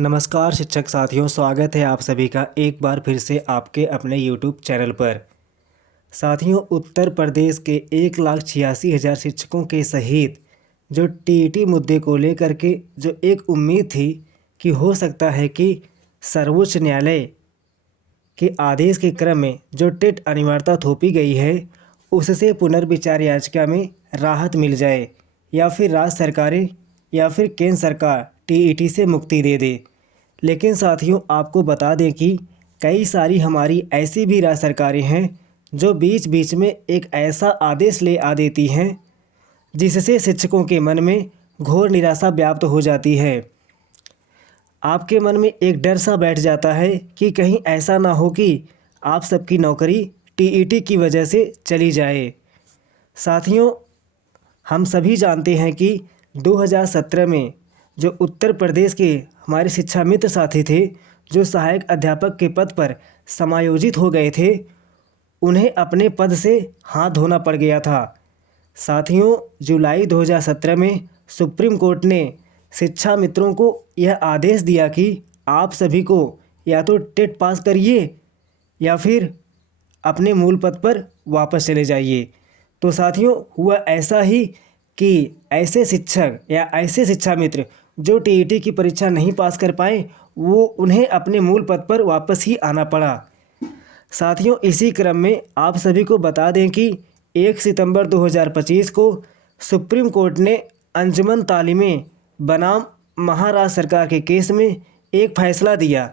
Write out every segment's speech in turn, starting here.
नमस्कार शिक्षक साथियों, स्वागत है आप सभी का एक बार फिर से आपके अपने YouTube चैनल पर। साथियों, उत्तर प्रदेश के 1,86,000 शिक्षकों के सहित जो टीईटी मुद्दे को लेकर के जो एक उम्मीद थी कि हो सकता है कि सर्वोच्च न्यायालय के आदेश के क्रम में जो टेट अनिवार्यता थोपी गई है उससे पुनर्विचार याचिका में राहत मिल जाए या फिर राज्य सरकारें या फिर केंद्र सरकार टीईटी से मुक्ति दे दे। लेकिन साथियों, आपको बता दें कि कई सारी हमारी ऐसी भी राज्य सरकारें हैं जो बीच बीच में एक ऐसा आदेश ले आ देती हैं जिससे शिक्षकों के मन में घोर निराशा व्याप्त हो जाती है। आपके मन में एक डर सा बैठ जाता है कि कहीं ऐसा ना हो कि आप सबकी नौकरी टीईटी की वजह से चली जाए। साथियों, हम सभी जानते हैं कि 2017 में जो उत्तर प्रदेश के हमारे शिक्षा मित्र साथी थे जो सहायक अध्यापक के पद पर समायोजित हो गए थे, उन्हें अपने पद से हाथ धोना पड़ गया था। साथियों, जुलाई 2017 में सुप्रीम कोर्ट ने शिक्षा मित्रों को यह आदेश दिया कि आप सभी को या तो टेट पास करिए या फिर अपने मूल पद पर वापस चले जाइए। तो साथियों, हुआ ऐसा ही कि ऐसे शिक्षक या ऐसे शिक्षा मित्र जो टीईटी की परीक्षा नहीं पास कर पाए उन्हें अपने मूल पद पर वापस ही आना पड़ा। साथियों, इसी क्रम में आप सभी को बता दें कि 1 सितंबर 2025 को सुप्रीम कोर्ट ने अंजुमन तालीमें बनाम महाराष्ट्र सरकार के केस में एक फैसला दिया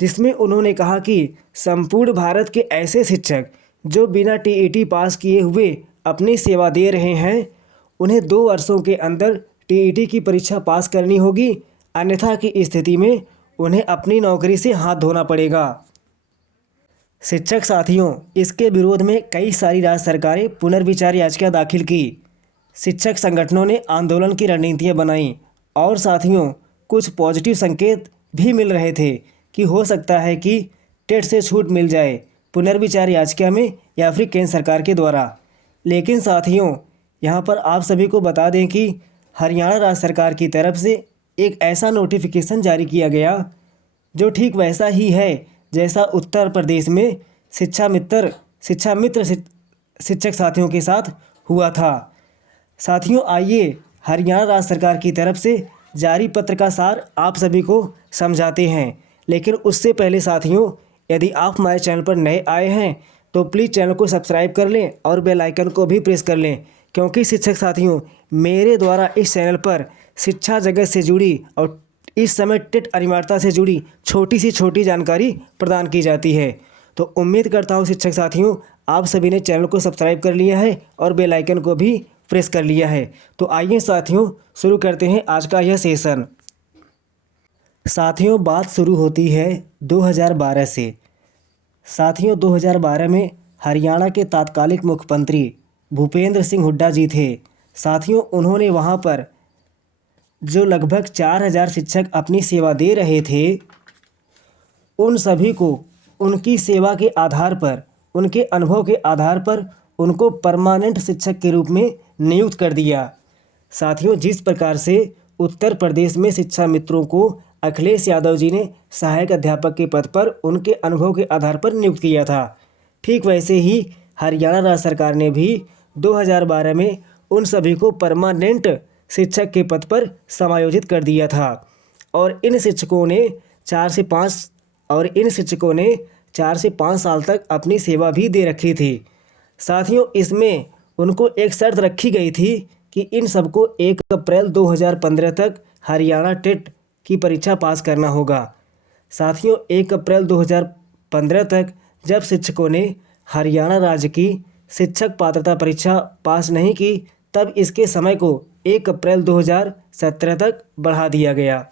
जिसमें उन्होंने कहा कि संपूर्ण भारत के ऐसे शिक्षक जो बिना टीईटी पास किए हुए अपनी सेवा दे रहे हैं उन्हें 2 वर्षों के अंदर टीईटी की परीक्षा पास करनी होगी, अन्यथा की स्थिति में उन्हें अपनी नौकरी से हाथ धोना पड़ेगा। शिक्षक साथियों, इसके विरोध में कई सारी राज्य सरकारें पुनर्विचार याचिका दाखिल की। शिक्षक संगठनों ने आंदोलन की रणनीतियां बनाई और साथियों, कुछ पॉजिटिव संकेत भी मिल रहे थे कि हो सकता है कि टेट से छूट मिल जाए पुनर्विचार याचिका में या फिर केंद्र सरकार के द्वारा। लेकिन साथियों, यहाँ पर आप सभी को बता दें कि हरियाणा राज्य सरकार की तरफ से एक ऐसा नोटिफिकेशन जारी किया गया जो ठीक वैसा ही है जैसा उत्तर प्रदेश में शिक्षा मित्र शिक्षक साथियों के साथ हुआ था। साथियों, आइए हरियाणा राज्य सरकार की तरफ से जारी पत्र का सार आप सभी को समझाते हैं। लेकिन उससे पहले साथियों, यदि आप हमारे चैनल पर नए आए हैं तो प्लीज़ चैनल को सब्सक्राइब कर लें और बेल आइकन को भी प्रेस कर लें, क्योंकि शिक्षक साथियों, मेरे द्वारा इस चैनल पर शिक्षा जगत से जुड़ी और इस समय टेट अनिवार्यता से जुड़ी छोटी से छोटी जानकारी प्रदान की जाती है। तो उम्मीद करता हूँ शिक्षक साथियों, आप सभी ने चैनल को सब्सक्राइब कर लिया है और बेल आइकन को भी प्रेस कर लिया है। तो आइए साथियों, शुरू करते हैं आज का यह सेशन। साथियों, बात शुरू होती है 2012 से। साथियों, 2012 में हरियाणा के तत्कालीन मुख्यमंत्री भूपेंद्र सिंह हुड्डा जी थे। साथियों, उन्होंने वहाँ पर जो लगभग 4,000 शिक्षक अपनी सेवा दे रहे थे उन सभी को उनकी सेवा के आधार पर, उनके अनुभव के आधार पर उनको परमानेंट शिक्षक के रूप में नियुक्त कर दिया। साथियों, जिस प्रकार से उत्तर प्रदेश में शिक्षा मित्रों को अखिलेश यादव जी ने सहायक अध्यापक के पद पर उनके अनुभव के आधार पर नियुक्त किया था, ठीक वैसे ही हरियाणा राज्य सरकार ने भी 2012 में उन सभी को परमानेंट शिक्षक के पद पर समायोजित कर दिया था। और इन शिक्षकों ने 4 से 5 साल तक अपनी सेवा भी दे रखी थी। साथियों, इसमें उनको एक शर्त रखी गई थी कि इन सबको 1 अप्रैल 2015 तक हरियाणा टेट की परीक्षा पास करना होगा। साथियों, 1 अप्रैल 2015 तक जब शिक्षकों ने हरियाणा राज्य की शिक्षक पात्रता परीक्षा पास नहीं की, तब इसके समय को 1 अप्रैल 2017 तक बढ़ा दिया गया।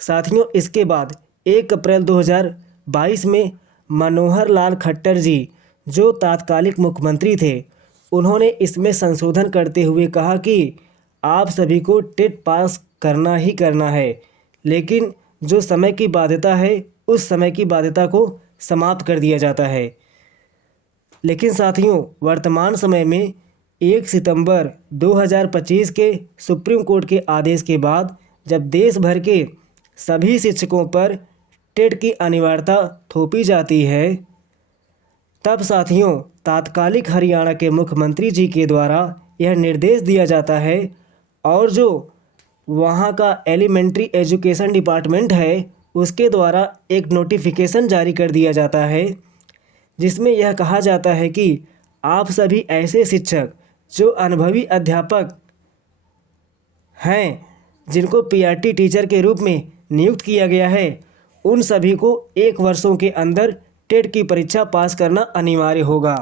साथियों, इसके बाद 1 अप्रैल 2022 में मनोहर लाल खट्टर जी जो तत्कालीन मुख्यमंत्री थे, उन्होंने इसमें संशोधन करते हुए कहा कि आप सभी को टेट पास करना ही करना है, लेकिन जो समय की बाध्यता है उस समय की बाध्यता को समाप्त कर दिया जाता है। लेकिन साथियों, वर्तमान समय में 1 सितंबर 2025 के सुप्रीम कोर्ट के आदेश के बाद जब देश भर के सभी शिक्षकों पर टेट की अनिवार्यता थोपी जाती है, तब साथियों तात्कालिक हरियाणा के मुख्यमंत्री जी के द्वारा यह निर्देश दिया जाता है और जो वहाँ का एलिमेंट्री एजुकेशन डिपार्टमेंट है उसके द्वारा एक नोटिफिकेशन जारी कर दिया जाता है, जिसमें यह कहा जाता है कि आप सभी ऐसे शिक्षक जो अनुभवी अध्यापक हैं, जिनको पीआरटी टीचर के रूप में नियुक्त किया गया है, उन सभी को 1 वर्षों के अंदर टेट की परीक्षा पास करना अनिवार्य होगा।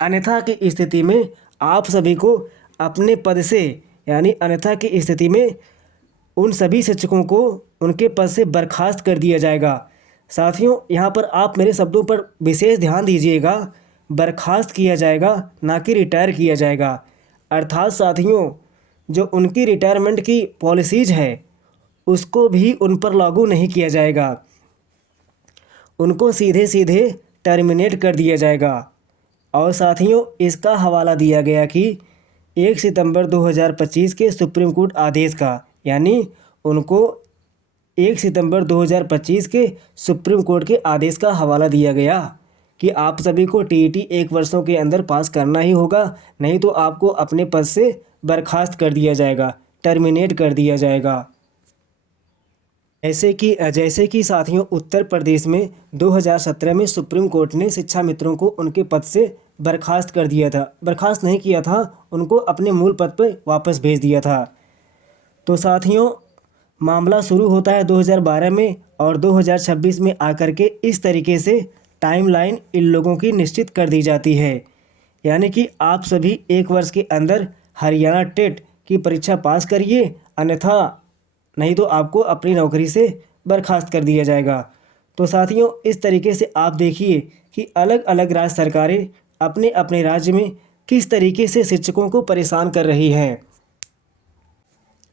अन्यथा की स्थिति में आप सभी को अपने पद से अन्यथा की स्थिति में उन सभी शिक्षकों को उनके पद से बर्खास्त कर दिया जाएगा। साथियों यहाँ पर आप मेरे शब्दों पर विशेष ध्यान दीजिएगा, बर्खास्त किया जाएगा ना कि रिटायर किया जाएगा। अर्थात साथियों जो उनकी रिटायरमेंट की पॉलिसीज़ है उसको भी उन पर लागू नहीं किया जाएगा, उनको सीधे सीधे टर्मिनेट कर दिया जाएगा। और साथियों इसका हवाला दिया गया कि 1 सितंबर 2025 के सुप्रीम कोर्ट आदेश का, यानी उनको 1 सितंबर 2025 के सुप्रीम कोर्ट के आदेश का हवाला दिया गया कि आप सभी को टीईटी 1 वर्षों के अंदर पास करना ही होगा, नहीं तो आपको अपने पद से बर्खास्त कर दिया जाएगा, टर्मिनेट कर दिया जाएगा। जैसे कि साथियों उत्तर प्रदेश में 2017 में सुप्रीम कोर्ट ने शिक्षा मित्रों को उनके पद से बर्खास्त कर दिया था, बर्खास्त नहीं किया था, उनको अपने मूल पद पर वापस भेज दिया था। तो साथियों मामला शुरू होता है 2012 में और 2026 में आकर के इस तरीके से टाइमलाइन इन लोगों की निश्चित कर दी जाती है, यानी कि आप सभी 1 वर्ष के अंदर हरियाणा टेट की परीक्षा पास करिए, अन्यथा नहीं तो आपको अपनी नौकरी से बर्खास्त कर दिया जाएगा। तो साथियों इस तरीके से आप देखिए कि अलग अलग राज्य सरकारें अपने अपने राज्य में किस तरीके से शिक्षकों को परेशान कर रही हैं।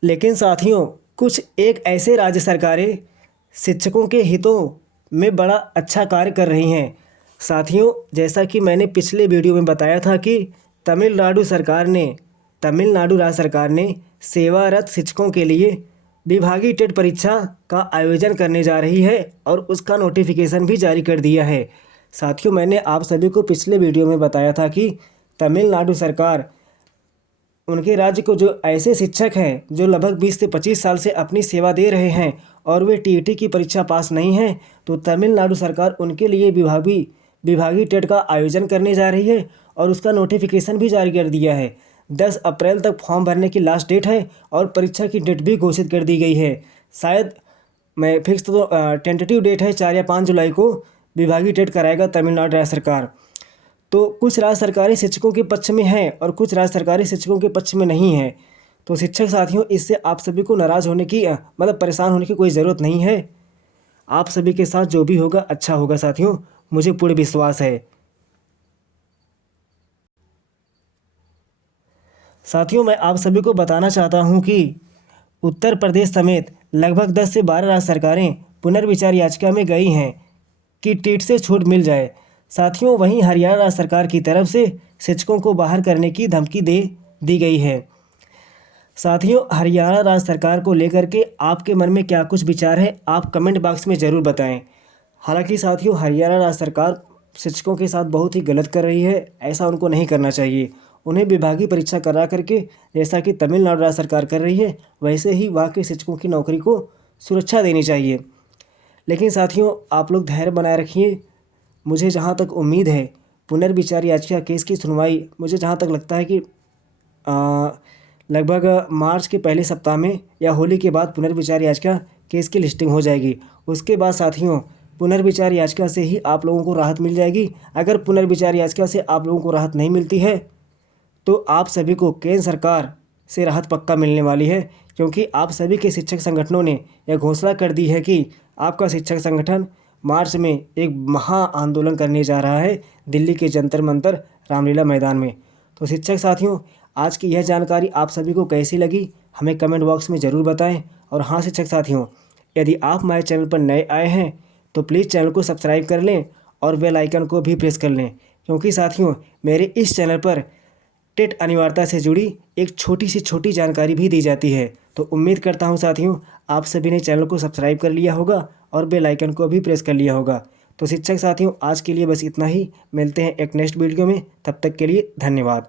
लेकिन साथियों कुछ एक ऐसे राज्य सरकारें शिक्षकों के हितों में बड़ा अच्छा कार्य कर रही हैं। साथियों जैसा कि मैंने पिछले वीडियो में बताया था कि तमिलनाडु राज्य सरकार ने सेवारत शिक्षकों के लिए विभागीय टेट परीक्षा का आयोजन करने जा रही है और उसका नोटिफिकेशन भी जारी कर दिया है। साथियों मैंने आप सभी को पिछले वीडियो में बताया था कि तमिलनाडु सरकार उनके राज्य को जो ऐसे शिक्षक हैं जो लगभग 20 से 25 साल से अपनी सेवा दे रहे हैं और वे टीईटी की परीक्षा पास नहीं हैं, तो तमिलनाडु सरकार उनके लिए विभागीय टेट का आयोजन करने जा रही है और उसका नोटिफिकेशन भी जारी कर दिया है। 10 अप्रैल तक फॉर्म भरने की लास्ट डेट है और परीक्षा की डेट भी घोषित कर दी गई है। शायद मैं फिक्स तो टेंटेटिव डेट है 4 या 5 जुलाई को विभागीय टेट कराएगा तमिलनाडु राज्य सरकार। तो कुछ राज्य सरकारें शिक्षकों के पक्ष में हैं और कुछ राज्य सरकारें शिक्षकों के पक्ष में नहीं हैं। तो शिक्षक साथियों इससे आप सभी को नाराज़ होने की परेशान होने की कोई ज़रूरत नहीं है। आप सभी के साथ जो भी होगा अच्छा होगा साथियों, मुझे पूर्ण विश्वास है। साथियों मैं आप सभी को बताना चाहता हूं कि उत्तर प्रदेश समेत लगभग 10 से 12 राज्य सरकारें पुनर्विचार याचिका में गई हैं कि टेट से छूट मिल जाए। साथियों वहीं हरियाणा राज्य सरकार की तरफ से शिक्षकों को बाहर करने की धमकी दे दी गई है। साथियों हरियाणा राज्य सरकार को लेकर के आपके मन में क्या कुछ विचार है आप कमेंट बॉक्स में ज़रूर बताएं। हालांकि साथियों हरियाणा राज्य सरकार शिक्षकों के साथ बहुत ही गलत कर रही है, ऐसा उनको नहीं करना चाहिए। उन्हें विभागीय परीक्षा करा करके जैसा कि तमिलनाडु राज्य सरकार कर रही है वैसे ही वहाँ के शिक्षकों की नौकरी को सुरक्षा देनी चाहिए। लेकिन साथियों आप लोग धैर्य बनाए रखिए। मुझे जहाँ तक उम्मीद है पुनर्विचार याचिका केस की सुनवाई मुझे जहाँ तक लगता है कि लगभग मार्च के पहले सप्ताह में या होली के बाद पुनर्विचार याचिका केस की लिस्टिंग हो जाएगी। उसके बाद साथियों पुनर्विचार याचिका से ही आप लोगों को राहत मिल जाएगी। अगर पुनर्विचार याचिका से आप लोगों को राहत नहीं मिलती है तो आप सभी को केंद्र सरकार से राहत पक्का मिलने वाली है, क्योंकि आप सभी के शिक्षक संगठनों ने यह घोषणा कर दी है कि आपका शिक्षक संगठन मार्च में एक महा आंदोलन करने जा रहा है दिल्ली के जंतर मंतर रामलीला मैदान में। तो शिक्षक साथियों आज की यह जानकारी आप सभी को कैसी लगी हमें कमेंट बॉक्स में ज़रूर बताएं। और हाँ शिक्षक साथियों यदि आप हमारे चैनल पर नए आए हैं तो प्लीज़ चैनल को सब्सक्राइब कर लें और बेल आइकन को भी प्रेस कर लें, क्योंकि साथियों मेरे इस चैनल पर टेट अनिवार्यता से जुड़ी एक छोटी सी छोटी जानकारी भी दी जाती है। तो उम्मीद करता हूँ साथियों आप सभी ने चैनल को सब्सक्राइब कर लिया होगा और बेल आइकन को भी प्रेस कर लिया होगा। तो शिक्षक साथियों आज के लिए बस इतना ही, मिलते हैं एक नेक्स्ट वीडियो में, तब तक के लिए धन्यवाद।